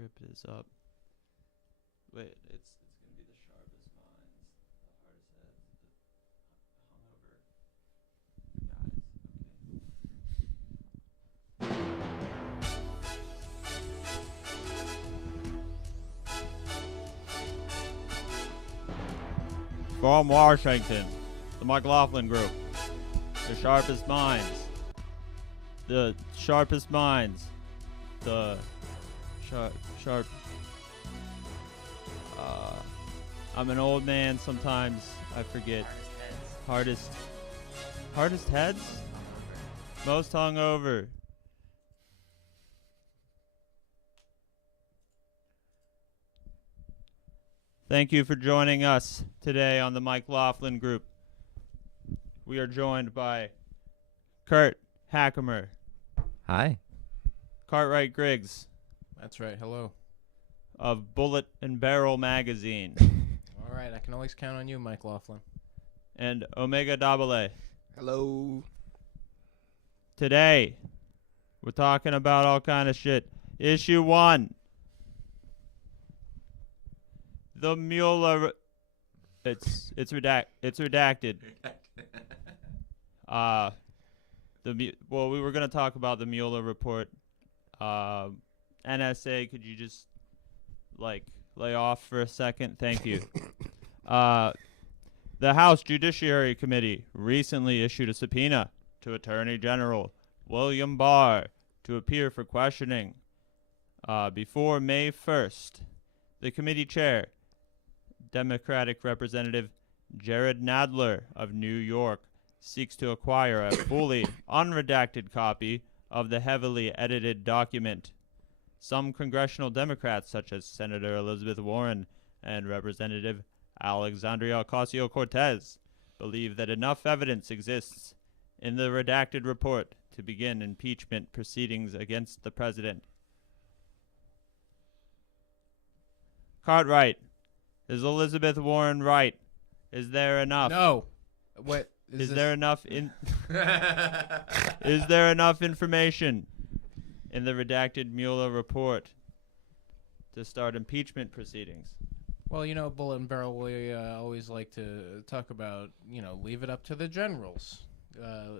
script is up. Wait, it's gonna be the sharpest minds, the hardest heads, the hungover guys. Okay. From Washington, the MikeLaughling Group, the sharpest minds, the sharpest minds, the sharp. I'm an old man. Sometimes I forget. Hardest heads. Most hungover. Thank you for joining us today on the MikeLaughling Group. We are joined by Kurt Hackemer. Hi. Cartwright Griggs. That's right. Hello. Of Bullet and Barrel Magazine. All right. I can always count on you, MikeLaughling. And Omega Dabale. Hello. Today, we're talking about all kind of shit. Issue 1. The Mueller. It's redacted. We were gonna talk about the Mueller report. NSA, could you just lay off for a second? Thank you. The House Judiciary Committee recently issued a subpoena to Attorney General William Barr to appear for questioning before May 1st. The committee chair, Democratic Representative Jared Nadler of New York, seeks to acquire a fully unredacted copy of the heavily edited document. Some congressional Democrats, such as Senator Elizabeth Warren and Representative Alexandria Ocasio-Cortez, believe that enough evidence exists in the redacted report to begin impeachment proceedings against the president. Cartwright, is Elizabeth Warren right? Is there enough? No. What is there enough Is there enough information in the redacted Mueller report to start impeachment proceedings? Well, Bullet and Barrel, we always like to talk about, leave it up to the generals.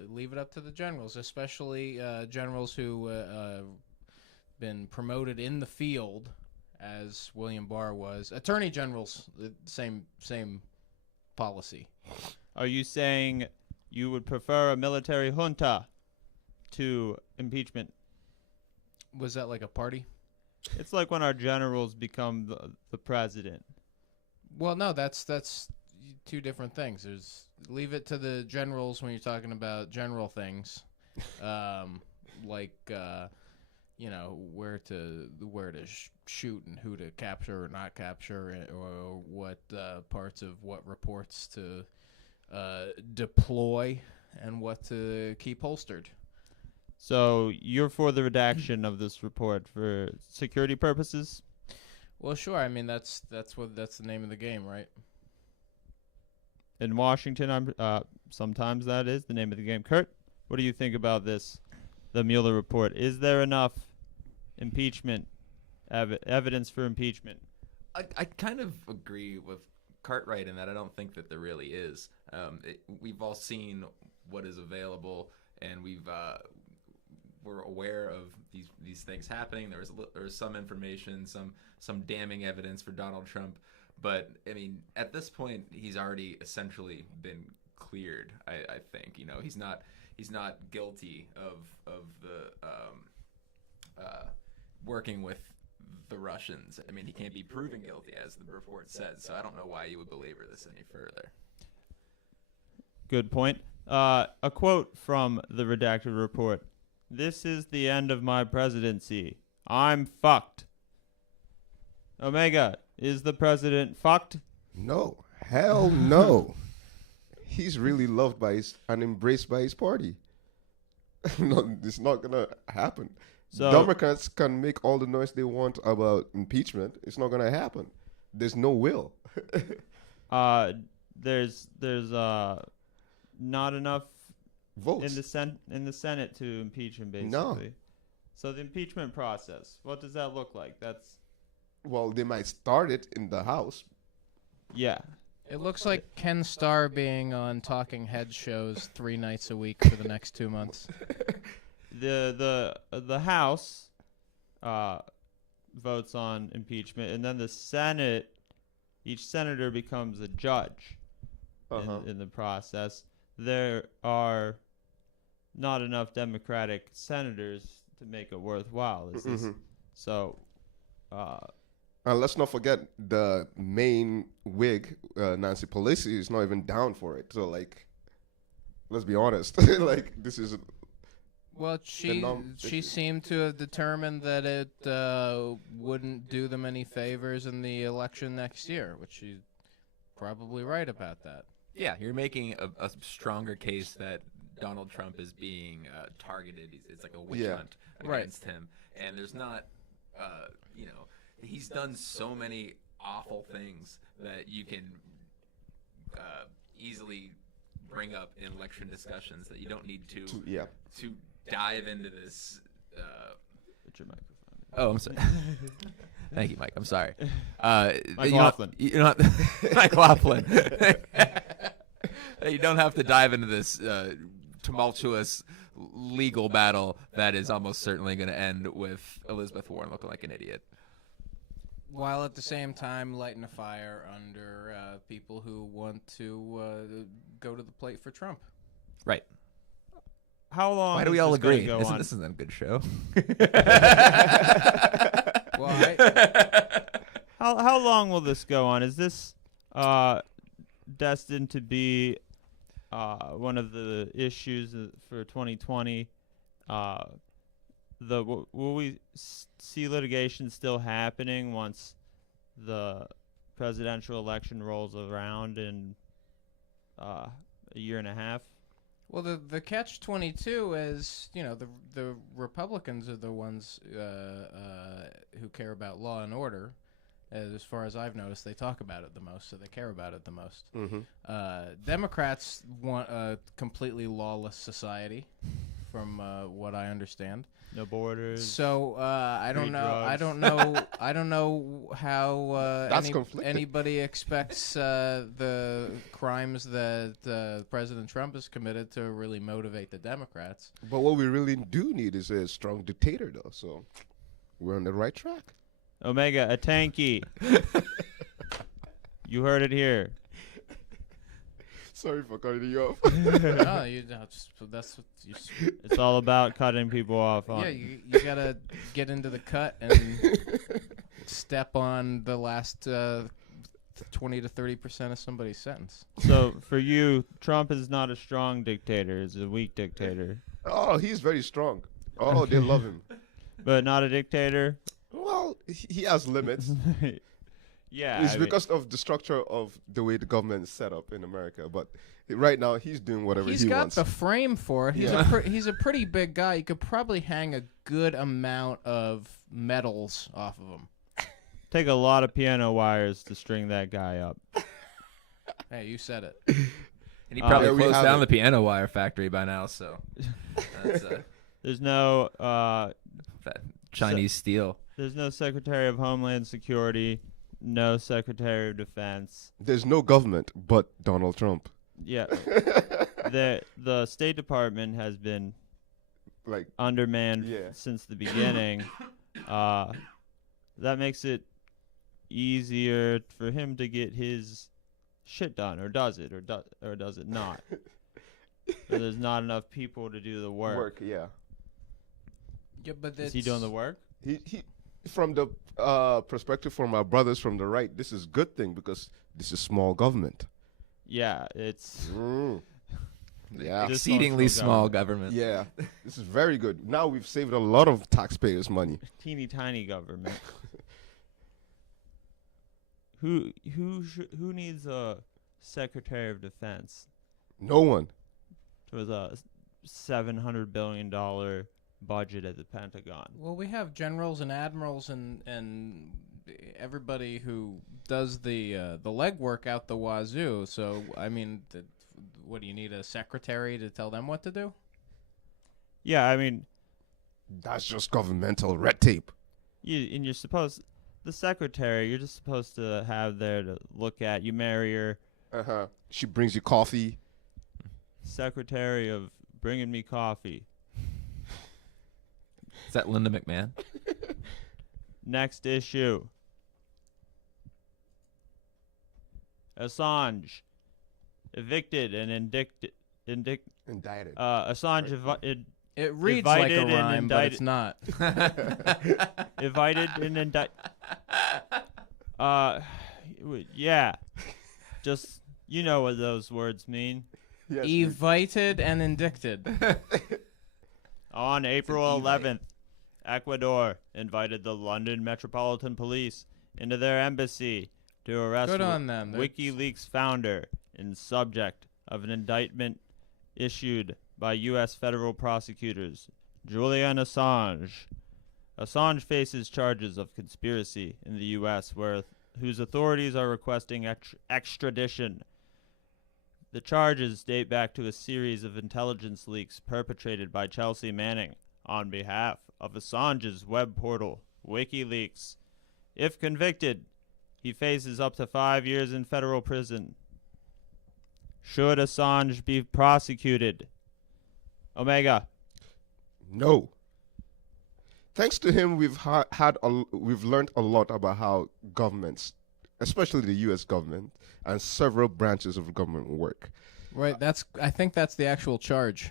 Leave it up to the generals, especially generals who been promoted in the field, as William Barr was. Attorney generals, same policy. Are you saying you would prefer a military junta to impeachment? Was that like a party? It's like when our generals become the president. Well, no, that's two different things. There's leave it to the generals when you're talking about general things, like where to shoot and who to capture or not capture, or what parts of what reports to deploy and what to keep holstered. So you're for the redaction of this report for security purposes? Well, sure. I mean, that's the name of the game, right? In Washington, sometimes that is the name of the game. Kurt, what do you think about this, the Mueller report? Is there enough impeachment evidence for impeachment? I kind of agree with Cartwright in that I don't think that there really is. We've all seen what is available, and we're aware of these things happening. There was some information, some damning evidence for Donald Trump, but I mean, at this point, he's already essentially been cleared. I think he's not guilty of the working with the Russians. I mean, he can't be proven guilty, as the report says. So I don't know why you would belabor this any further. Good point. A quote from the redacted report. "This is the end of my presidency. I'm fucked." Omega, is the president fucked? No. Hell no. He's really loved and embraced by his party. No, it's not going to happen. So, Democrats can make all the noise they want about impeachment. It's not going to happen. There's no will. There's not enough votes in the Senate to impeach him, basically. No. So the impeachment process, what does that look like? That's Well, they might start it in the House. Yeah. It looks like Ken Starr being on Talking Head shows 3 nights a week for the next 2 months. The House votes on impeachment, and then the Senate, each senator becomes a judge in the process. There are not enough Democratic senators to make it worthwhile. So. And let's not forget the main Whig, Nancy Pelosi, is not even down for it. So, like, let's be honest. Like, this is. Well, she seemed to have determined that it wouldn't do them any favors in the election next year, which she's probably right about that. Yeah, you're making a stronger case that Donald Trump is being targeted. It's like a witch hunt against him. And there's not, he's done so many awful things that you can easily bring up in election discussions that you don't need to dive into this. Put your microphone. Oh, I'm sorry. Thank you, Mike. I'm sorry. MikeLaughling. MikeLaughling. You don't have to dive into this tumultuous legal battle that is almost certainly going to end with Elizabeth Warren looking like an idiot. While at the same time lighting a fire under people who want to go to the plate for Trump. Right. How long? Why do we all agree? This isn't a good show. Well, how long will this go on? Is this destined to be one of the issues for 2020? Will we see litigation still happening once the presidential election rolls around in a year and a half? Well, the catch-22 is, the Republicans are the ones who care about law and order. As far as I've noticed, they talk about it the most, so they care about it the most. Democrats want a completely lawless society, from what I understand. No borders. So I don't know. drugs. I don't know how anybody expects the crimes that President Trump has committed to really motivate the Democrats. But what we really do need is a strong dictator, though. So we're on the right track. Omega, a Tankie. You heard it here. Sorry for cutting you off. No, that's what you. It's all about cutting people off. Yeah, you gotta get into the cut and step on the last 20 to 30% of somebody's sentence. So for you, Trump is not a strong dictator; he's a weak dictator. Oh, he's very strong. Oh, they love him. But not a dictator. Well, he has limits. Yeah, It's because of the structure of the way the government is set up in America. But right now, he's doing whatever he wants. He's got the frame for it. He's a pretty big guy. You could probably hang a good amount of medals off of him. Take a lot of piano wires to string that guy up. Hey, you said it. And he probably we closed have down it. the piano wire factory by now, so that's There's no that Chinese steel. there's no Secretary of Homeland Security, no Secretary of Defense. There's no government but Donald Trump. Yeah. The State Department has been Like, undermanned Yeah. since the beginning. That makes it easier for him to get his shit done, or does it, or does it not? So there's not enough people to do the work. yeah. Yeah, but Is he doing the work? He from the perspective from our brothers from the right, this is a good thing because this is small government. Yeah, it's Yeah. Exceedingly Dysfunctional small government. Yeah. This is very good. Now we've saved a lot of taxpayers' money. teeny tiny government. Who needs a Secretary of Defense No one. with a $700 billion budget at the Pentagon? Well, we have generals and admirals and everybody who does the legwork out the wazoo. So, I mean, what do you need, a secretary to tell them what to do? Yeah, I mean, That's just governmental red tape. you're supposed. the secretary. You're just supposed to have there to look at. You marry her. She brings you coffee. Secretary of bringing me coffee. Is that Linda McMahon? Next issue. Assange evicted and indicted. Indicted. Assange It reads like a Invited and rhyme, but it's indicted. not. invited and indicted. Yeah. Just, you know what those words mean. Yes, Evited and indicted. On April 11th, Ecuador invited the London Metropolitan Police into their embassy to arrest Good on them. WikiLeaks founder and subject of an indictment issued by U.S. federal prosecutors, Julian Assange. Assange faces charges of conspiracy in the U.S., whose authorities are requesting extradition. The charges date back to a series of intelligence leaks perpetrated by Chelsea Manning on behalf of Assange's web portal, WikiLeaks. If convicted, he faces up to 5 years in federal prison. Should Assange be prosecuted? Omega. No. Thanks to him, we've learned a lot about how governments, especially the U.S. government and several branches of government, work. Right. I think that's the actual charge.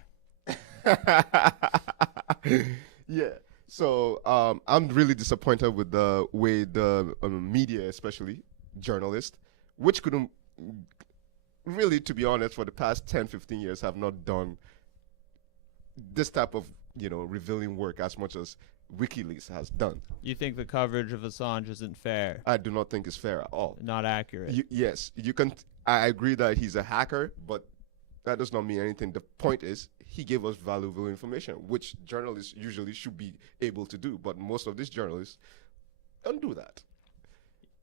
Yeah. So I'm really disappointed with the way the media, especially journalists, which couldn't really, to be honest, for the past 10, 15 years have not done this type of, revealing work as much as WikiLeaks has done. You think the coverage of Assange isn't fair? I do not think it's fair at all. Not accurate? Yes, you can. I agree that he's a hacker, but that does not mean anything. The point is, he gave us valuable information, which journalists usually should be able to do, but most of these journalists don't do that.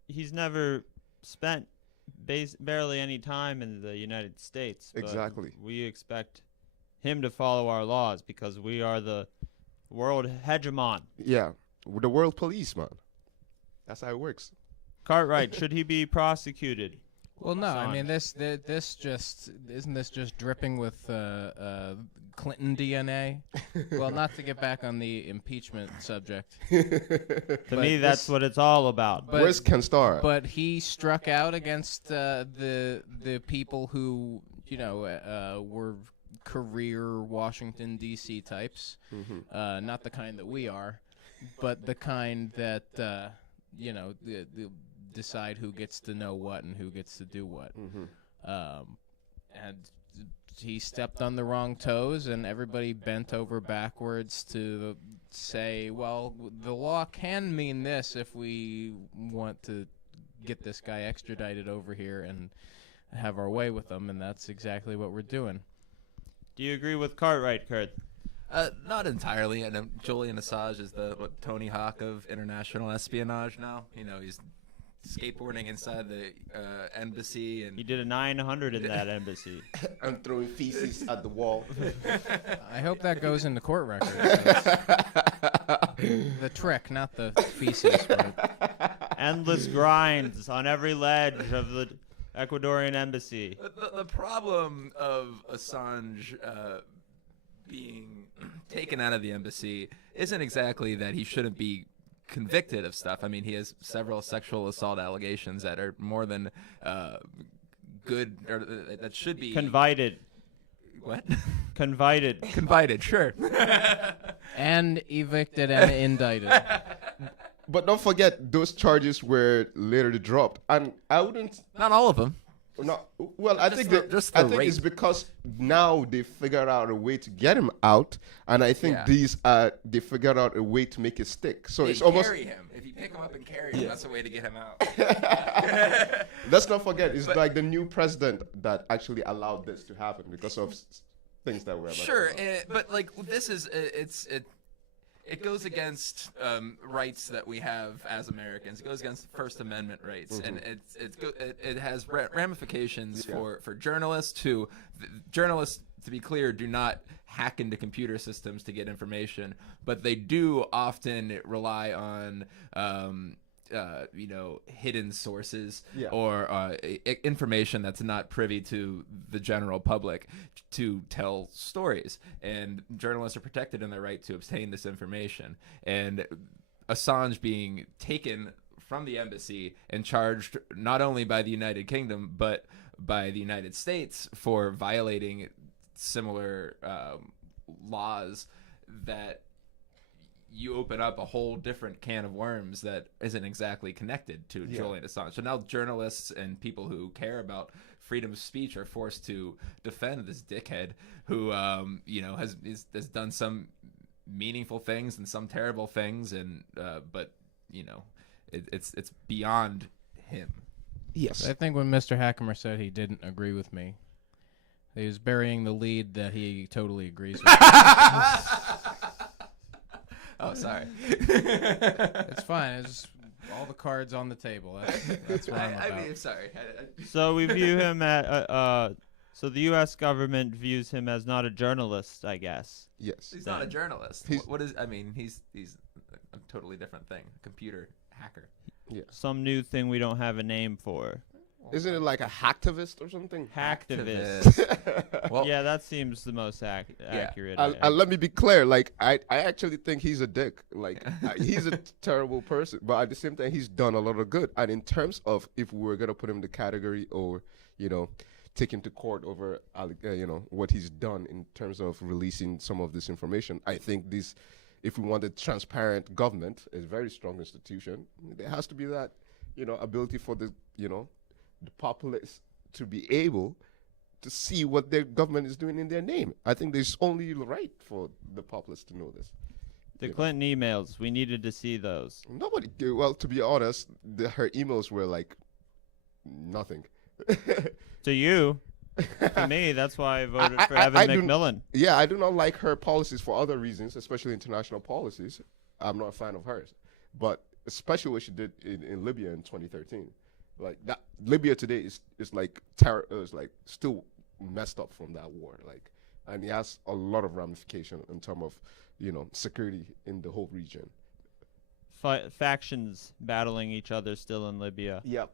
He's never spent barely any time in the United States. But Exactly. we expect him to follow our laws because we are the world hegemon. Yeah, with the world police, man. That's how it works. Cartwright, should he be prosecuted? Well, no, I Assange. mean this just isn't this just dripping with Clinton DNA? Well, not to get back on the impeachment subject. To But me, that's this- what it's all about. But- Where's Ken Starr? But he struck out against the people who were career Washington D.C. types, not the kind that we are, but the kind that the decide who gets to know what and who gets to do what. And he stepped on the wrong toes, and everybody bent over backwards to say, well, the law can mean this if we want to get this guy extradited over here and have our way with him, and that's exactly what we're doing. Do you agree with Cartwright, Kurt? Not entirely. I know Julian Assange is the Tony Hawk of international espionage now. He's skateboarding inside the embassy, and He did a 900 in that embassy. I'm throwing feces at the wall. I hope that goes in the court record. The trick, not the feces. But Endless grinds on every ledge of the Ecuadorian embassy. the problem of Assange being taken out of the embassy isn't exactly that he shouldn't be convicted of stuff. I mean, he has several sexual assault allegations that are more than good, or that should be Convicted. What? Convicted. Convicted, sure. and evicted and indicted. But don't forget, those charges were later dropped, and I wouldn't. Not all of them. No, well, I think just I the think it's rape. because now they figured out a way to get him out, and I think they figured out a way to make it stick. So it's almost. Carry him. If you pick him up and carry him, that's a way to get him out. Let's not forget, it's like the new president that actually allowed this to happen because of things that were. Sure, but like this is it goes against rights that we have as Americans. It goes against First Amendment rights, and it has ramifications for journalists who journalists, to be clear, do not hack into computer systems to get information, but they do often rely on hidden sources Yeah. or information that's not privy to the general public to tell stories. And journalists are protected in their right to obtain this information. And Assange being taken from the embassy and charged not only by the United Kingdom but by the United States for violating similar laws, that you open up a whole different can of worms that isn't exactly connected to Julian Assange. So now journalists and people who care about freedom of speech are forced to defend this dickhead who, has done some meaningful things and some terrible things, and but it's beyond him. Yes. I think when Mr. Hackemer said he didn't agree with me, he was burying the lead that he totally agrees with. Oh, sorry. It's fine. It's just all the cards on the table. That's what I'm about. I mean, sorry. So we view him so the U.S. government views him as not a journalist, I guess. Yes. He's not a journalist. He's- What is? I mean, he's a totally different thing. A computer hacker. Some new thing we don't have a name for. Isn't it like a hacktivist or something? Hacktivist. Well, Yeah, that seems the most accurate. Let me be clear. Like, I actually think he's a dick. Like, he's a terrible person. But at the same time, he's done a lot of good. And in terms of if we were going to put him in the category or, take him to court over, what he's done in terms of releasing some of this information, I think this, if we want a transparent government, a very strong institution, there has to be that, ability for the populace to be able to see what their government is doing in their name. I think there's only right for the populace to know this. The Clinton emails, we needed to see those. Nobody, well, to be honest, her emails were like nothing. To you, to me, that's why I voted for Evan I do- McMillan. Yeah, I do not like her policies for other reasons, especially international policies. I'm not a fan of hers. But especially what she did in Libya in 2013. Like that, Libya today is like is like still messed up from that war. Like, and it has a lot of ramification in terms of security in the whole region. Factions battling each other still in Libya. Yep.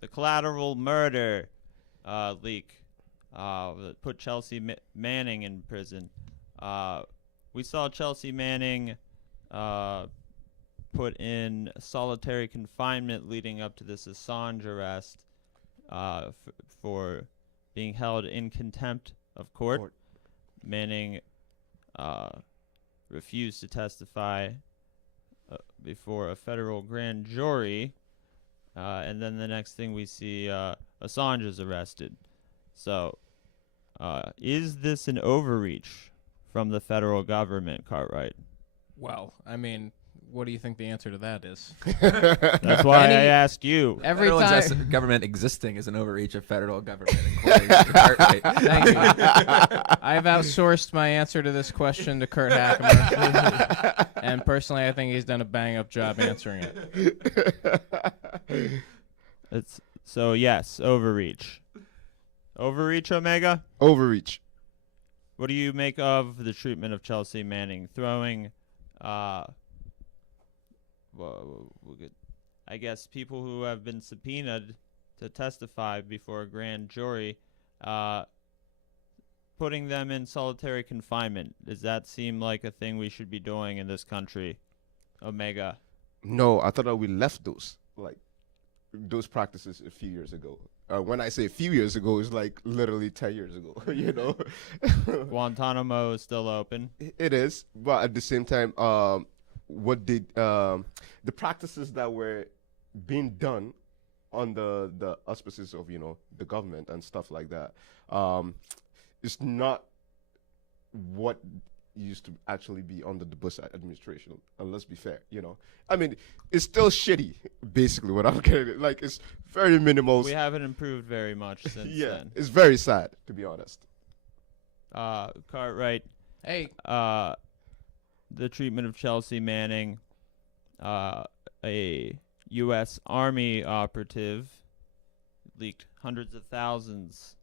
The collateral murder leak that put Chelsea Manning in prison. We saw Chelsea Manning put in solitary confinement leading up to this Assange arrest for being held in contempt of court. Manning refused to testify before a federal grand jury, and then the next thing we see, Assange is arrested. So, is this an overreach from the federal government, Cartwright? Well, I mean, what do you think the answer to that is? That's why I asked you. Every Federal time. government existing is an overreach of federal government, according to Cartwright. Thank you. I've outsourced my answer to this question to Kurt Hackemer. And personally, I think he's done a bang-up job answering it. So yes, overreach. Overreach, Omega? Overreach. What do you make of the treatment of Chelsea Manning throwing I guess people who have been subpoenaed to testify before a grand jury, putting them in solitary confinement? Does that seem like a thing we should be doing in this country, Omega? No, I thought that we left those practices a few years ago. When I say a few years ago, it's like literally 10 years ago, Guantanamo is still open. It is, but at the same time, what did the practices that were being done on the auspices of the government and stuff like that is not what used to actually be under the Bush administration. And let's be fair, I mean, it's still shitty. Basically, what I'm getting like it's very minimal. We haven't improved very much since then. It's very sad, to be honest. Cartwright. Hey. The treatment of Chelsea Manning, a U.S. Army operative, leaked hundreds of thousands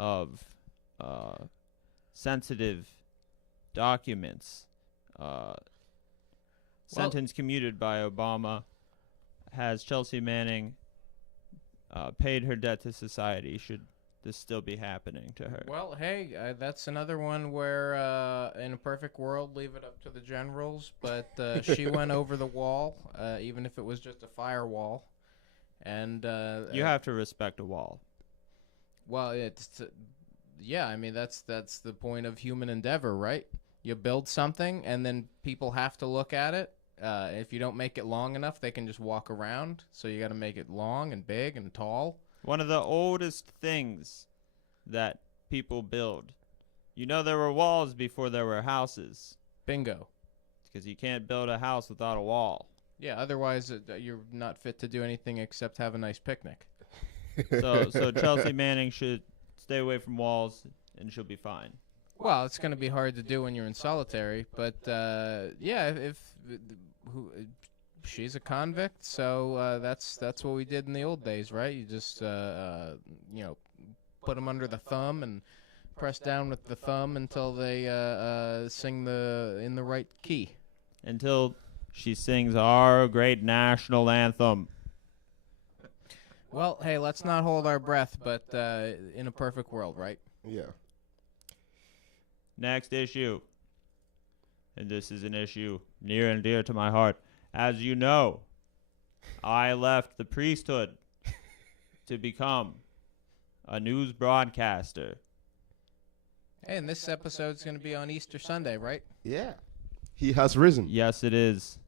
of sensitive documents. Sentence commuted by Obama. has Chelsea Manning paid her debt to society? Should this still be happening to her? Well, hey, that's another one where, in a perfect world, leave it up to the generals. But she went over the wall, even if it was just a firewall. And You have to respect a wall. well, yeah. I mean, that's the point of human endeavor, right? You build something, and then people have to look at it. If you don't make it long enough, they can just walk around. So you got to make it long and big and tall. One of the oldest things that people build. You know, there were walls before there were houses. Bingo. Because you can't build a house without a wall. Yeah, otherwise you're not fit to do anything except have a nice picnic. So Chelsea Manning should stay away from walls, and she'll be fine. Well, it's going to be hard to do when you're in solitary, but yeah, she's a convict, so that's what we did in the old days, right? You just put them under the thumb and press down with the thumb until they sing in the right key. Until she sings our great national anthem. Well, hey, let's not hold our breath, but in a perfect world, right? Yeah. Next issue. And this is an issue near and dear to my heart. As you know, I left the priesthood to become a news broadcaster. Hey, and this episode's going to be on Easter Sunday, right? Yeah. He has risen. Yes, it is.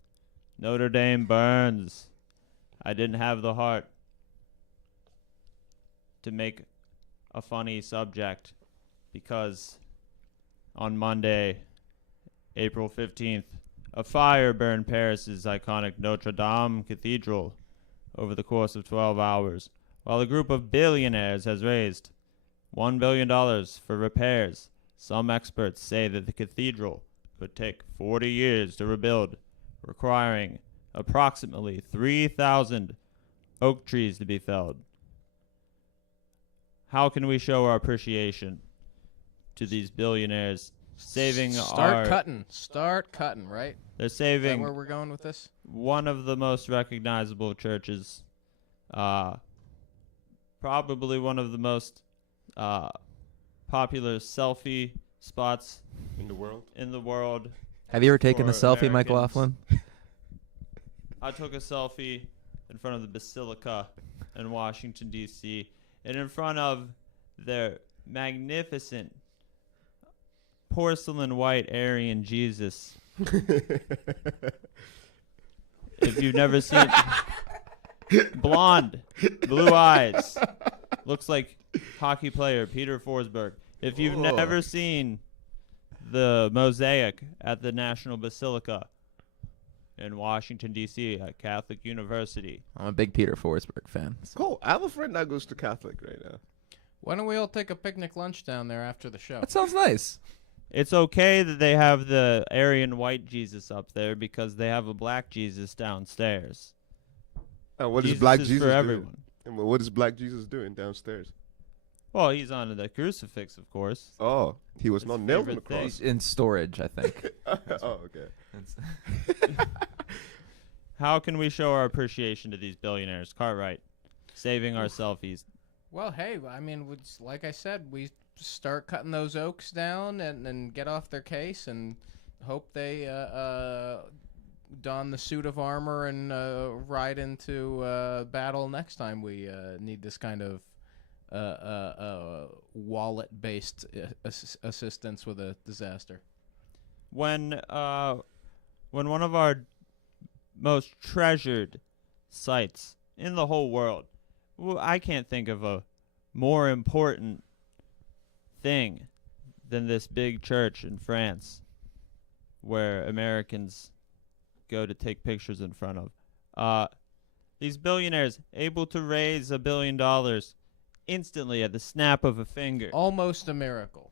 Notre Dame burns. I didn't have the heart to make a funny subject because on Monday, April 15th, a fire burned Paris's iconic Notre Dame Cathedral over the course of 12 hours, while a group of billionaires has raised $1 billion for repairs. Some experts say that the cathedral could take 40 years to rebuild, requiring approximately 3,000 oak trees to be felled. How can we show our appreciation to these billionaires saving Start cutting, right? They're Is that saving where we're going with this? one of the most recognizable churches, probably one of the most popular selfie spots In the world. in the world. Have you ever taken a For selfie, Americans. MikeLaughling? I took a selfie in front of the Basilica in Washington, D.C., and in front of their magnificent porcelain white Aryan Jesus. If you've never seen blonde, blue eyes, looks like hockey player Peter Forsberg. If you've Whoa. never seen the mosaic at the National Basilica in Washington, D.C. at Catholic University, I'm a big Peter Forsberg fan. Cool. I have a friend that goes to Catholic right now. Why don't we all take a picnic lunch down there after the show? That sounds nice. it's okay that they have the Aryan white Jesus up there because they have a black Jesus downstairs. What Jesus is Black is Jesus for doing? everyone. And what is Black Jesus doing downstairs? Well, he's on the crucifix, of course. Oh, he was His not nailed on the favorite thing. He's in storage, I think. cross. Oh, okay. How can we show our appreciation to these billionaires? Cartwright, saving our selfies. Well, hey, I mean, like I said, we start cutting those oaks down and get off their case and hope they don the suit of armor and ride into battle next time we need this kind of wallet-based assistance with a disaster. When one of our most treasured sites in the whole world, I can't think of a more important thing than this big church in France where Americans go to take pictures in front of. These billionaires able to raise $1 billion instantly at the snap of a finger. Almost a miracle.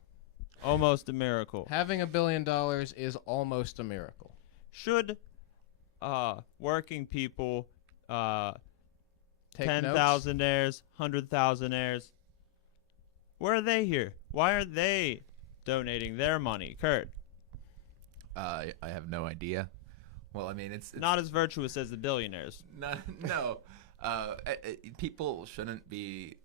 Almost a miracle. Having $1 billion is almost a miracle. Should working people, Take notes. 10,000aires, 100,000aires, where are they here? Why aren't they donating their money? Kurt. I have no idea. Well, I mean, it's Not as virtuous as the billionaires. no. People shouldn't be.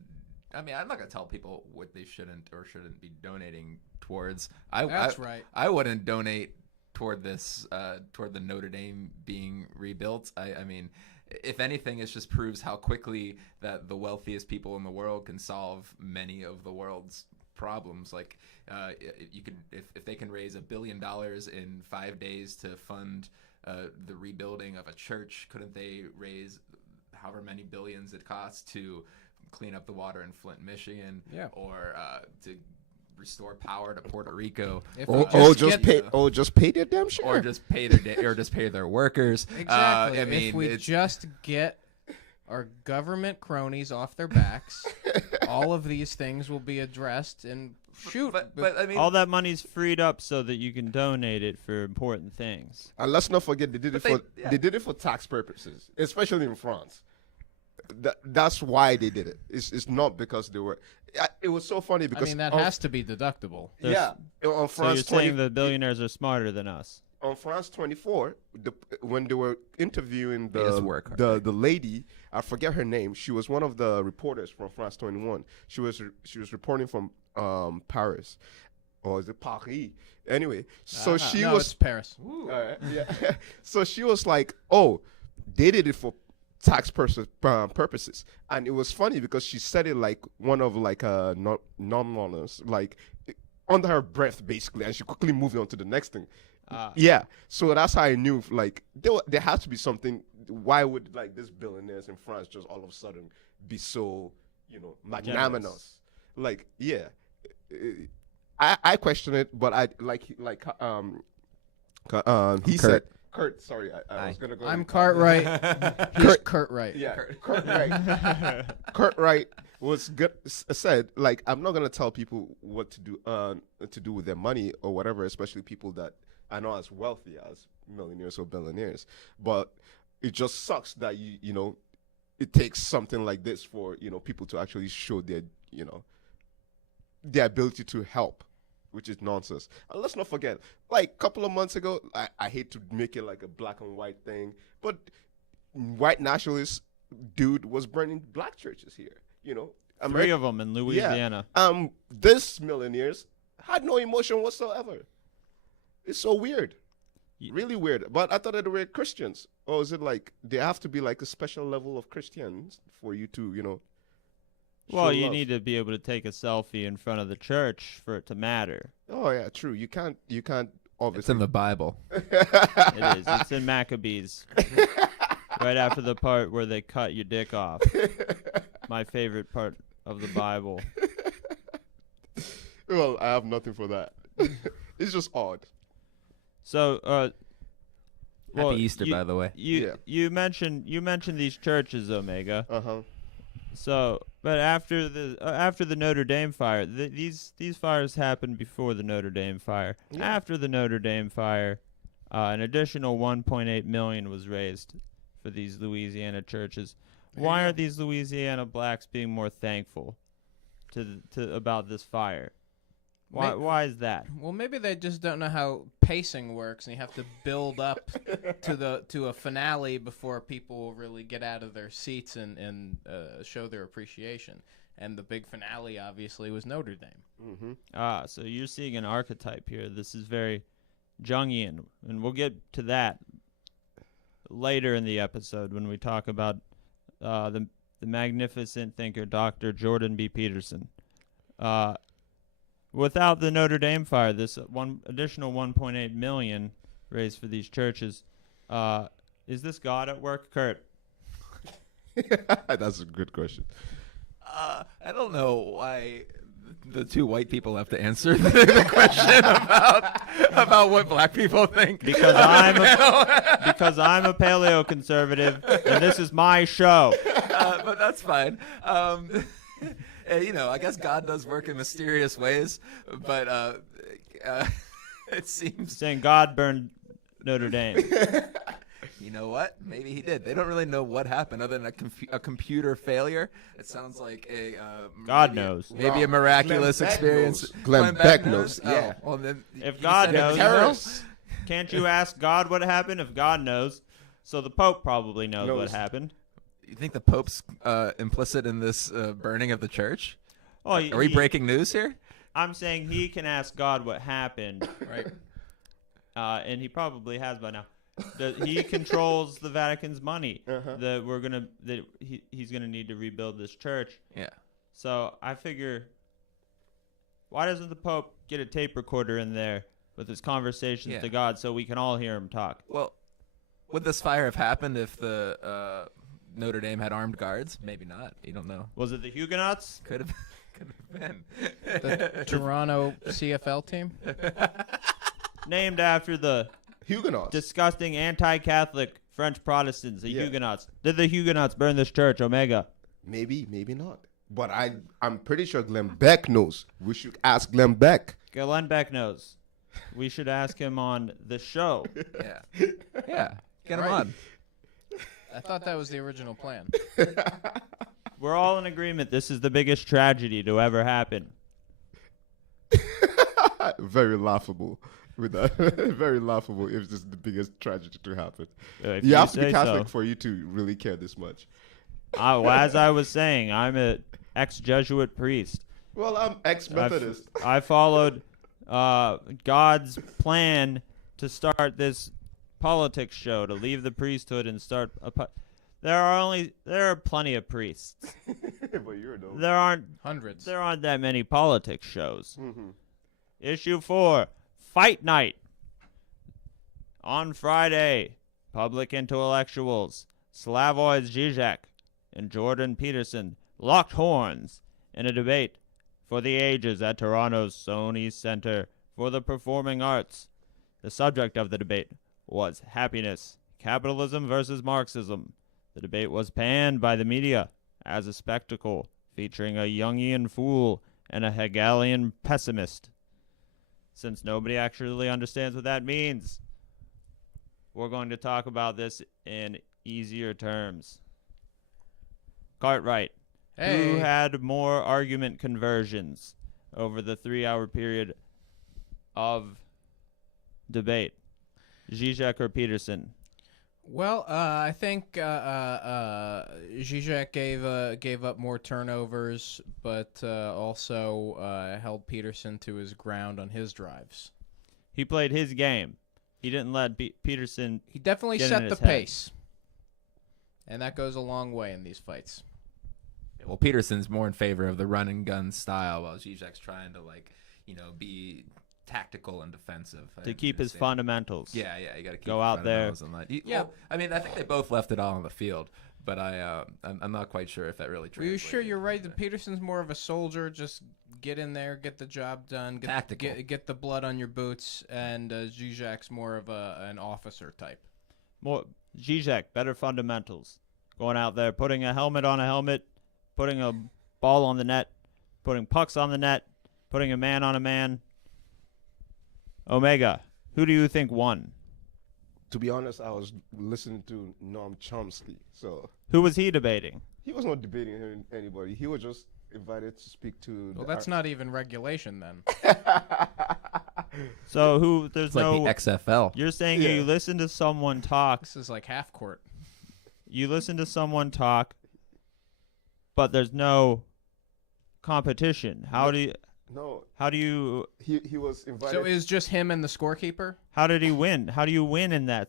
I mean, I'm not gonna tell people what they shouldn't or shouldn't be donating towards. That's right. I wouldn't donate toward this, toward the Notre Dame being rebuilt. I mean, if anything, it just proves how quickly that the wealthiest people in the world can solve many of the world's problems. Like, you could, if they can raise $1 billion in 5 days to fund the rebuilding of a church, couldn't they raise however many billions it costs to clean up the water in Flint, Michigan, or to restore power to Puerto Rico, just pay their damn share, or just pay their workers. Exactly. I mean, if we just get our government cronies off their backs, all of these things will be addressed. And shoot, but I mean, all that money's freed up so that you can donate it for important things. And let's not forget they did it for tax purposes, especially in France. That's why they did it. It's not because they were. It was so funny because I mean that has to be deductible. On So France you're saying the billionaires are smarter than us? On France 24, when they were interviewing They just work hard, the lady, I forget her name. She was one of the reporters from France 21. She was reporting from Paris, or is it Paris? Anyway, so she was it's Paris. So she was like, "Oh, they did it for tax purposes," and it was funny because she said it like one of like non-mourners, like under her breath basically, and she quickly moved on to the next thing. Yeah, so that's how I knew like there has to be something. Why would like these billionaires in France just all of a sudden be so magnanimous? Like I question it, but I he said. Kurt, sorry, I was gonna go. I'm Cartwright. He's Cartwright. Yeah, Cartwright. Cartwright was good. Said like, I'm not gonna tell people what to do with their money or whatever, especially people that are not as wealthy as millionaires or billionaires. But it just sucks that it takes something like this for people to actually show their their ability to help, which is nonsense. And let's not forget, like a couple of months ago, I hate to make it like a black and white thing, but white nationalist dude was burning black churches here. 3 of them in Louisiana. Yeah. This millionaires had no emotion whatsoever. It's so weird. Really weird. But I thought that they were Christians. Or is it like they have to be like a special level of Christians for you to, Well, show you love? need to be able to take a selfie in front of the church for it to matter. Oh yeah, true. You can't obviously. It's in the Bible. It is. It's in Maccabees. Right after the part where they cut your dick off. My favorite part of the Bible. Well, I have nothing for that. It's just odd. So, Happy Easter, by the way. You mentioned these churches, Omega. So, but after the Notre Dame fire, these fires happened before the Notre Dame fire. Yeah. After the Notre Dame fire, an additional $1.8 million was raised for these Louisiana churches. Why are these Louisiana blacks being more thankful to about this fire? Why is that? Well, maybe they just don't know how pacing works, and you have to build up to a finale before people really get out of their seats and show their appreciation. And the big finale, obviously, was Notre Dame. So you're seeing an archetype here. This is very Jungian, and we'll get to that later in the episode when we talk about the magnificent thinker, Dr. Jordan B. Peterson. Without the Notre Dame fire, this additional $1.8 million raised for these churches, is this God at work, Kurt? That's a good question. I don't know why the two white people have to answer the question about what black people think. Because I'm a paleoconservative, and this is my show. But that's fine. I guess God does work in mysterious ways, but it seems Saying God burned Notre Dame. You know what? Maybe he did. They don't really know what happened other than a computer failure. It sounds like a God knows. maybe a miraculous Glenn Beck experience. knows. Glenn Beck knows. Oh, Yeah. well, then If he God said knows, terrorists. Can't you ask God what happened if God knows? So the Pope probably knows what Knows. happened. You think the Pope's implicit in this burning of the church? Oh, Are we breaking news here? I'm saying he can ask God what happened, Right. and he probably has by now. He controls the Vatican's money. Uh-huh. He's gonna need to rebuild this church. Yeah. So I figure, why doesn't the Pope get a tape recorder in there with his conversations Yeah. to God so we can all hear him talk? Well, would this fire have happened if the Notre Dame had armed guards? Maybe not. You don't know. Was it the Huguenots? Could have been. The Toronto CFL team. Named after the Huguenots. disgusting anti-Catholic French Protestants, the Yeah. Huguenots. Did the Huguenots burn this church, Omega? Maybe, maybe not. But I'm pretty sure Glenn Beck knows. We should ask Glenn Beck. Glenn Beck knows. We should ask him on the show. Yeah. Yeah. Get him Right. on. I thought that was the original plan. We're all in agreement this is the biggest tragedy to ever happen. Very laughable with that. Very laughable if this is the biggest tragedy to happen. If You have to be say Catholic so. for you to really care this much. Well, as I was saying, I'm an ex-Jesuit priest. Well, I'm ex-Methodist. I followed God's plan to start this politics show, to leave the priesthood and start there are plenty of priests. But you're no. There aren't Hundreds. that many politics shows. Mm-hmm. Issue 4, Fight Night. On Friday, public intellectuals Slavoj Zizek and Jordan Peterson locked horns in a debate for the ages at Toronto's Sony Center for the Performing Arts. The subject of the debate was happiness, capitalism versus Marxism. The debate was panned by the media as a spectacle featuring a Jungian fool and a Hegelian pessimist. Since nobody actually understands what that means, we're going to talk about this in easier terms. Cartwright, who Hey. had more argument conversions over the 3-hour period of debate? Zizek or Peterson? Well, I think Zizek gave up more turnovers, but also held Peterson to his ground on his drives. He played his game. He didn't let Peterson. He definitely Get in set his the head. pace, and that goes a long way in these fights. Well, Peterson's more in favor of the run and gun style, while Zizek's trying to be tactical and defensive to keep his fundamentals. Yeah, you got to keep Go the out there. fundamentals in line. Yeah. Well, I mean, I think they both left it all on the field, but I'm not quite sure if that really Are you translated. sure you're right? into- That Peterson's more of a soldier. Just get in there, get the job done, Tactical. get the blood on your boots, and Zizek's more of an officer type. More Zizek, better fundamentals. Going out there, putting a helmet on a helmet, putting a ball on the net, putting pucks on the net, putting a man on a man. Omega, who do you think won? To be honest, I was listening to Noam Chomsky, so Who was he debating? he was not debating anybody. He was just invited to speak to. Well, that's not even regulation then. So who? There's It's like no. the XFL. You're saying Yeah. you listen to someone talk. This is like half court. You listen to someone talk, but there's no competition. How do you? No, How do you? he was invited. So is just him and the scorekeeper? How did he win? How do you win in that?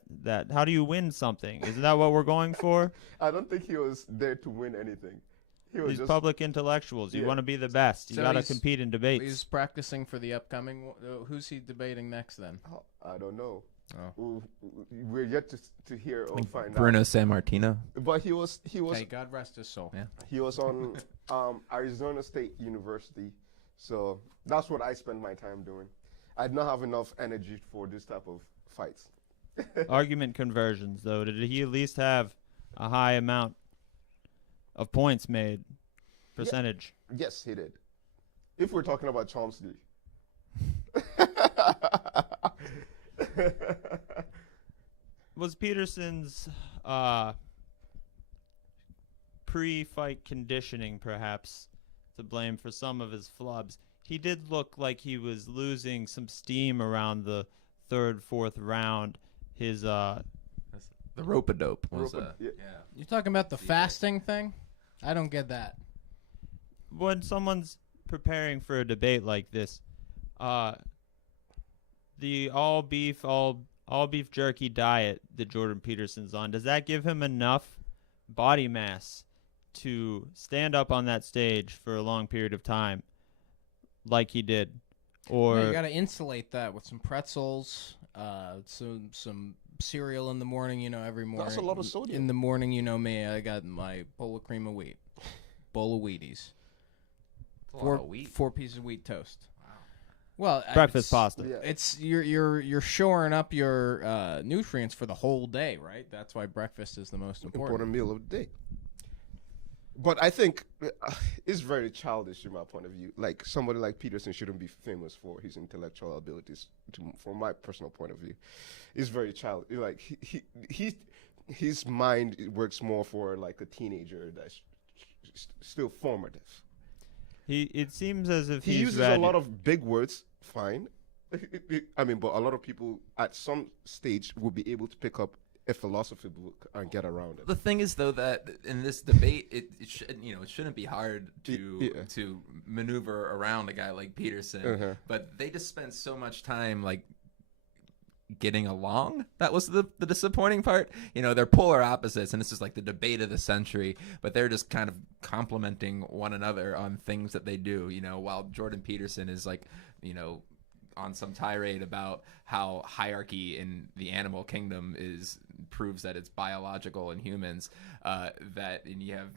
How do you win something? Isn't that what we're going for? I don't think he was there to win anything. He was These just public intellectuals. You Yeah. want to be the best. You So got to he's- compete in debates. He's practicing for the upcoming. Who's he debating next then? Oh, I don't know. Oh. We're yet to hear or find Bruno Sammartino. out. But he was Hey, God rest his soul. Yeah. he was on Arizona State University, so that's what I spend my time doing. I did not have enough energy for this type of fights. Argument conversions, though. Did he at least have a high amount of points made? Percentage. Yes, he did. If we're talking about Chomsky. Was Peterson's pre-fight conditioning perhaps to blame for some of his flubs? He did look like he was losing some steam around the third, fourth round. His The rope-a-dope was Yeah. You talking about the Zizek. fasting thing? I don't get that. when someone's preparing for a debate like this, the all beef jerky diet that Jordan Peterson's on, does that give him enough body mass to stand up on that stage for a long period of time like he did? Or Yeah, you got to insulate that with some pretzels, some cereal in the morning. You know, every morning. That's a lot of sodium. In the morning, you know me. I got my bowl of cream of wheat, bowl of Wheaties, a lot of wheat. 4 pieces of wheat toast. Wow. Well, breakfast pasta. Yeah. It's you're shoring up your nutrients for the whole day, right? That's why breakfast is the most Important meal of the day. But I think it's very childish in my point of view. Like somebody like Peterson shouldn't be famous for his intellectual abilities. From my personal point of view, it's very childish. Like his mind works more for like a teenager that's still formative. It seems as if He he's uses ready. a lot of big words. Fine, I mean, but a lot of people at some stage will be able to pick up a philosophy book and get around it. The thing is, though, that in this debate, it shouldn't be hard Yeah. to maneuver around a guy like Peterson. But they just spend so much time like getting along. That was the disappointing part. You know, they're polar opposites, and this is like the debate of the century. But they're just kind of complimenting one another on things that they do. You know, while Jordan Peterson is like, you know, on some tirade about how hierarchy in the animal kingdom proves that it's biological in humans, and you have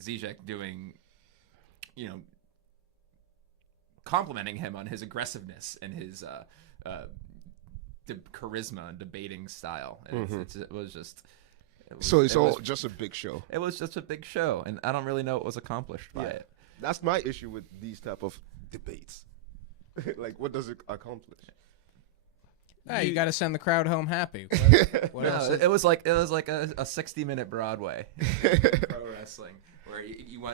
Zizek doing, you know, complimenting him on his aggressiveness and his charisma and debating style. And it was just Just a big show. it was just a big show, and I don't really know what was accomplished by it. That's my issue with these type of debates. Like, what does it accomplish? You got to send the crowd home happy. What else? No, it was like a 60-minute Broadway pro wrestling where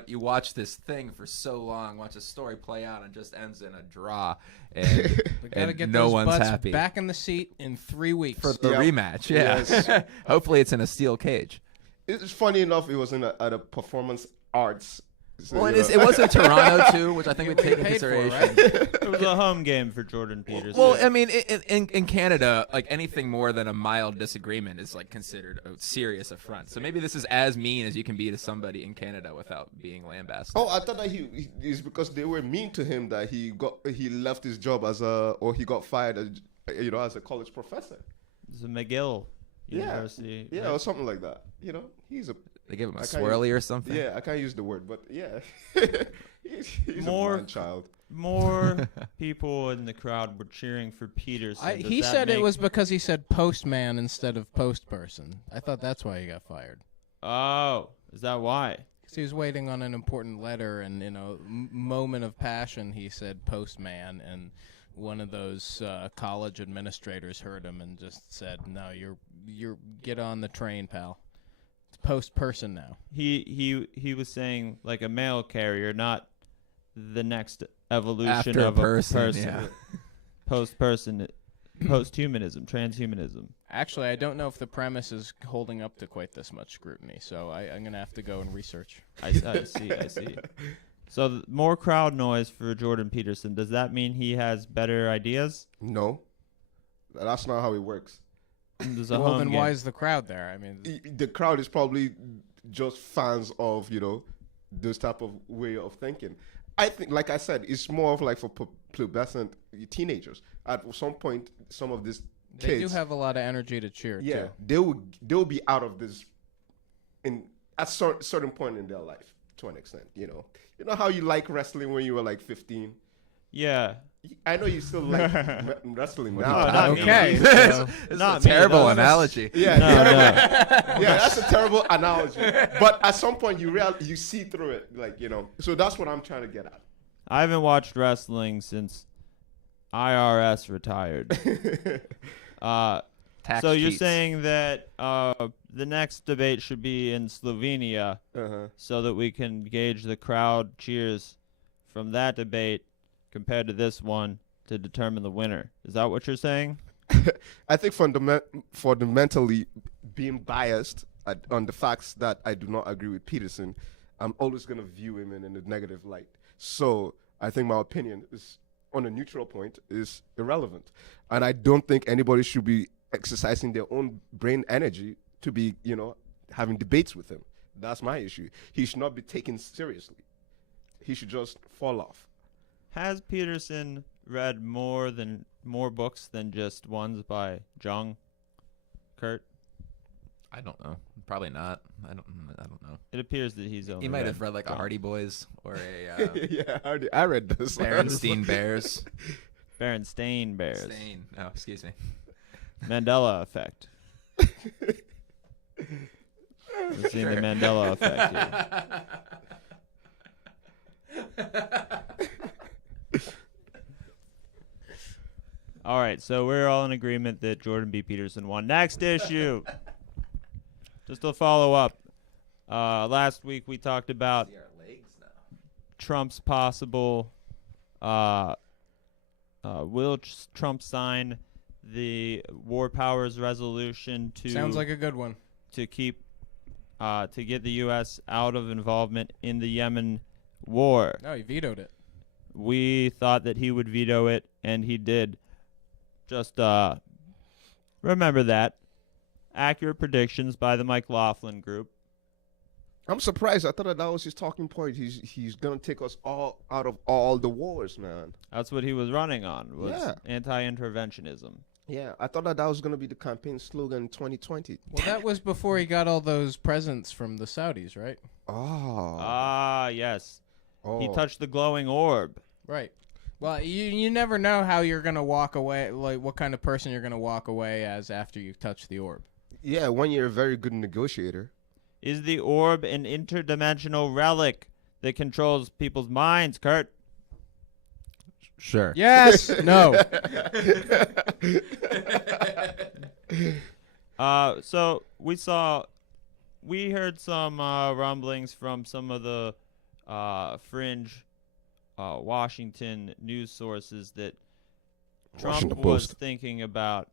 you watch this thing for so long, watch a story play out, and it just ends in a draw, and, We got to and get no those one's butts happy back in the seat in 3 weeks. for the Yeah. rematch. Yeah, Yes. hopefully it's in a steel cage. It's funny enough. It was at a performance arts. So, Well, you it know. was in Toronto too, which I think we What take you into paid for, consideration. right? It was a home game for Jordan Peterson. Well, I mean, in Canada, like anything more than a mild disagreement is like considered a serious affront. So maybe this is as mean as you can be to somebody in Canada without being lambasted. Oh, I thought that it's because they were mean to him that he left his job or he got fired as a college professor. it's a McGill Yeah. University. Yeah, or something like that. You know, he's a They give him a I can't swirly or something. yeah. I can't use the word, but yeah, he's More- a blind child. More people in the crowd were cheering for Peterson. Does He that said it make- was because he said postman instead of postperson. I thought that's why he got fired. Oh, is that why? 'Cause he was waiting on an important letter, and in a moment of passion, he said postman, and one of those college administrators heard him and just said, "No, you're get on the train, pal. It's post person now." He was saying like a mail carrier, not the next evolution After of person, a person. yeah. Posthumanism, transhumanism. Actually, I don't know if the premise is holding up to quite this much scrutiny, so I'm gonna have to go and research. I see. So more crowd noise for Jordan Peterson. Does that mean he has better ideas? No, that's not how it works. There's a Well, home then game. why is the crowd there? I mean, The crowd is probably just fans of this type of way of thinking. I think, like I said, it's more of like for pubescent teenagers. At some point, some of these they kids, do have a lot of energy to cheer, yeah, too. they'll be out of this at certain point in their life to an extent. You know how you like wrestling when you were like 15. Yeah. I know you still like wrestling What now. are you not talking me. Okay, about? so- This is Not a me, terrible though. analogy. Yeah, No, no. yeah, that's a terrible analogy. But at some point, you see through it, So that's what I'm trying to get at. I haven't watched wrestling since IRS retired. Tax So you're cheats. saying that the next debate should be in Slovenia so that we can gauge the crowd cheers from that debate compared to this one to determine the winner. Is that what you're saying? I think fundamentally being biased on the facts that I do not agree with Peterson, I'm always going to view him in a negative light. So I think my opinion is on a neutral point is irrelevant. And I don't think anybody should be exercising their own brain energy to be, having debates with him. That's my issue. He should not be taken seriously. He should just fall off. Has Peterson read more books than just ones by Jung? Kurt? I don't know. Probably not. I don't know. It appears that he's only He might have read like a Jung. Hardy Boys or a Yeah, I read this. Berenstein Bears. Berenstain Bears. Stain. Oh, excuse me. Mandela effect. We're seeing the Mandela effect here. All right, so we're all in agreement that Jordan B. Peterson won. Next issue. Just to follow up. Last week we talked about Trump's possible will Trump sign the War Powers Resolution to Sounds like a good one. to keep to get the U.S. out of involvement in the Yemen war. No, he vetoed it. We thought that he would veto it, and he did. Just remember that. Accurate predictions by the MikeLaughling group. I'm surprised. I thought that was his talking point. He's gonna take us all out of all the wars, man. That's what he was running on, was Yeah. anti-interventionism. Yeah, I thought that was gonna be the campaign slogan in 2020. Well, that was before he got all those presents from the Saudis, right? Oh. Ah, yes. Oh. He touched the glowing orb. Right. Well, you never know how you're going to walk away, like what kind of person you're going to walk away as after you touch the orb. Yeah, when you're a very good negotiator. Is the orb an interdimensional relic that controls people's minds, Kurt? Sure. Yes. No. So we heard some rumblings from some of the fringe Washington news sources that Trump Washington was Post. thinking about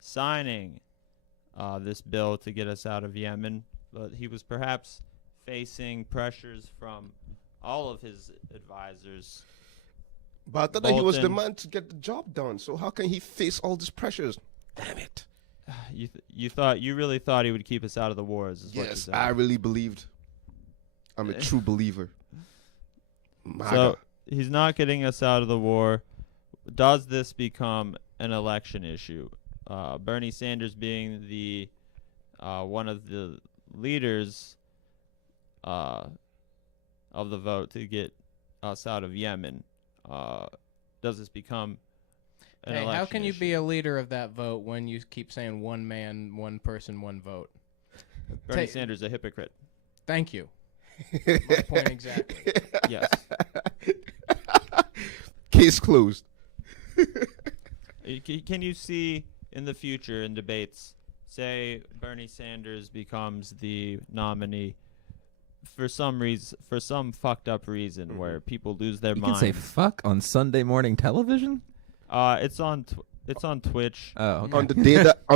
signing this bill to get us out of Yemen, but he was perhaps facing pressures from all of his advisors. But I thought that he was the Bolton. man to get the job done. So how can he face all these pressures? Damn it. You really thought he would keep us out of the wars, is what you're Yes, saying. I really believed. I'm a true believer. So he's not getting us out of the war. Does this become an election issue? Bernie Sanders being the one of the leaders of the vote to get us out of Yemen. Does this become an Hey, election how can you issue? be a leader of that vote when you keep saying one man, one person, one vote? Bernie Sanders a hypocrite? Thank you. My point exactly. Yes. Case closed. Can you see in the future in debates, say Bernie Sanders becomes the nominee for some reason, for some fucked up reason where people lose their You minds? can say fuck on Sunday morning television? It's on Twitch. Oh, okay. On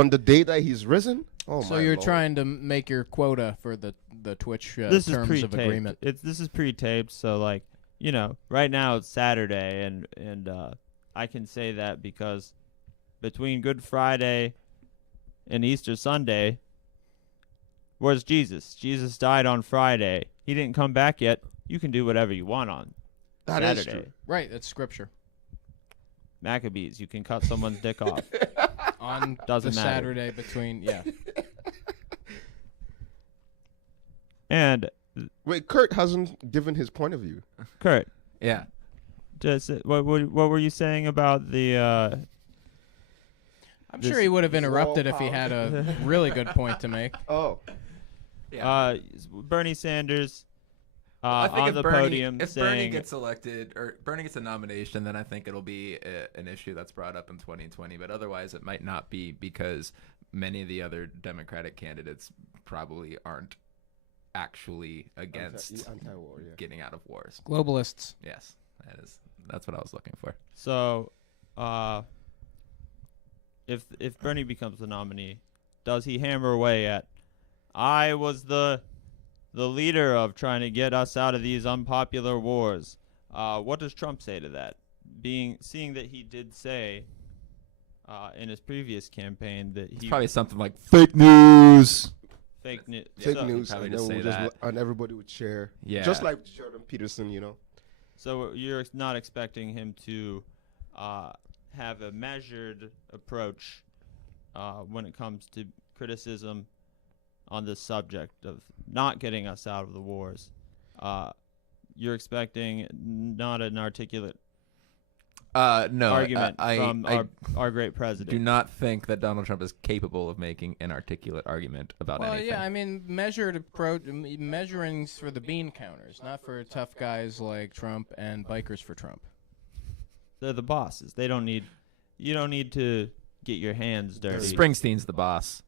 the day that he's risen. Oh So my you're Lord. trying to make your quota for the Twitch This is terms pre-taped. of agreement. This is pre-taped, so like right now it's Saturday, and I can say that because between Good Friday and Easter Sunday, where's Jesus? Jesus died on Friday. He didn't come back yet. You can do whatever you want on That is Saturday. true. Right, that's scripture. Maccabees, you can cut someone's dick off. On Doesn't the matter. Saturday between, yeah. And Wait, Kurt hasn't given his point of view. Kurt, Yeah. just what were you saying about the? I'm This- sure he would have this is all interrupted if he had a really good point to make. Oh. Bernie Sanders I think on if the Bernie, podium if saying Bernie gets elected or Bernie gets a nomination, then I think it'll be an issue that's brought up in 2020. But otherwise, it might not be because many of the other Democratic candidates probably aren't actually against Anti-war, yeah. getting out of wars. Globalists. Yes, that's what I was looking for. so. if Bernie becomes the nominee, does he hammer away at, I was the leader of trying to get us out of these unpopular wars? What does Trump say to that? Seeing that he did say in his previous campaign that It's he probably something like fake news. fake news. Fake So- news, probably and, just then say we'll that. and everybody would share. Yeah. Just like Jordan Peterson, you know. So you're not expecting him to have a measured approach when it comes to criticism on this subject of not getting us out of the wars. You're expecting not an articulate No. argument I from our great president. do not think that Donald Trump is capable of making an articulate argument about Well, anything. yeah, I mean, measured approach, measurings for the bean counters, not for tough guys like Trump and bikers for Trump. They're the bosses. They don't need. You don't need to get your hands dirty. Springsteen's the boss.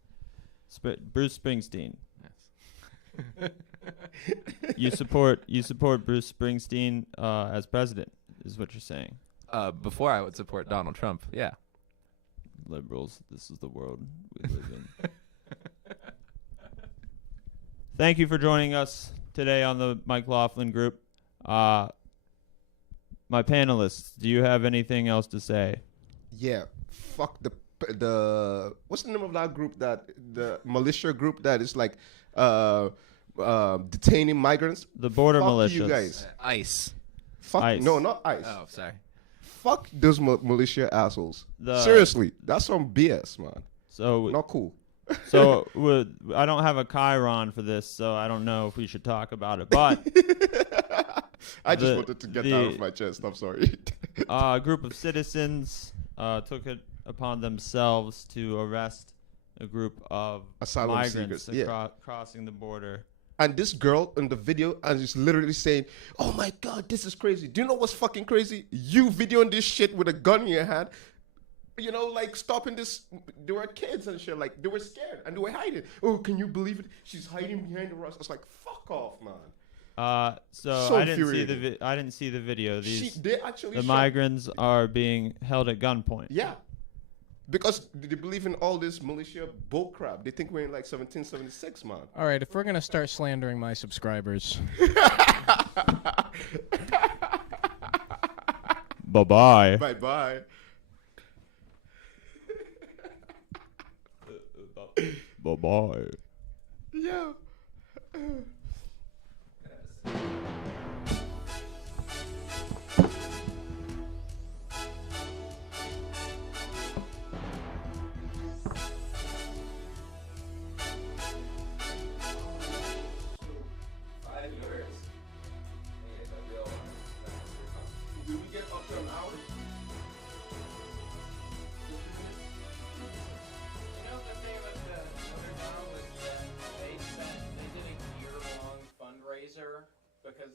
Bruce Springsteen. Yes. You support Bruce Springsteen as president, is what you're saying. Before I would support Donald Trump. Yeah. Liberals, this is the world we live in. Thank you for joining us today on the MikeLaughling group. My panelists, do you have anything else to say? Yeah, fuck the what's the name of that group, that the militia group that is like detaining migrants? The border Fuck militias. you guys. ICE. Fuck ICE. no, not ICE. Oh, sorry. Fuck those militia assholes. The- Seriously, that's some BS, man. So, Not cool. I don't have a Chiron for this, so I don't know if we should talk about it. But I just the- wanted to get the- that off my chest. I'm sorry. a group of citizens took it upon themselves to arrest a group of Asylum migrants seekers, yeah. crossing the border. And this girl in the video and is literally saying, "Oh my God, this is crazy." Do you know what's fucking crazy? You videoing this shit with a gun in your hand, you know, like stopping this. There were kids and shit, like they were scared and they were hiding. Oh, can you believe it? She's hiding behind the rocks. I was like, "Fuck off, man." So I didn't see infuriating. I didn't see the video. They actually The shot- migrants are being held at gunpoint. Yeah. Because they believe in all this militia bullcrap. They think we're in like 1776, man. All right, if we're going to start slandering my subscribers, Bye-bye. Bye-bye. Bye-bye. Yeah. Do we get up to an hour? You know the thing about the Notre Dame was that they did a year-long fundraiser because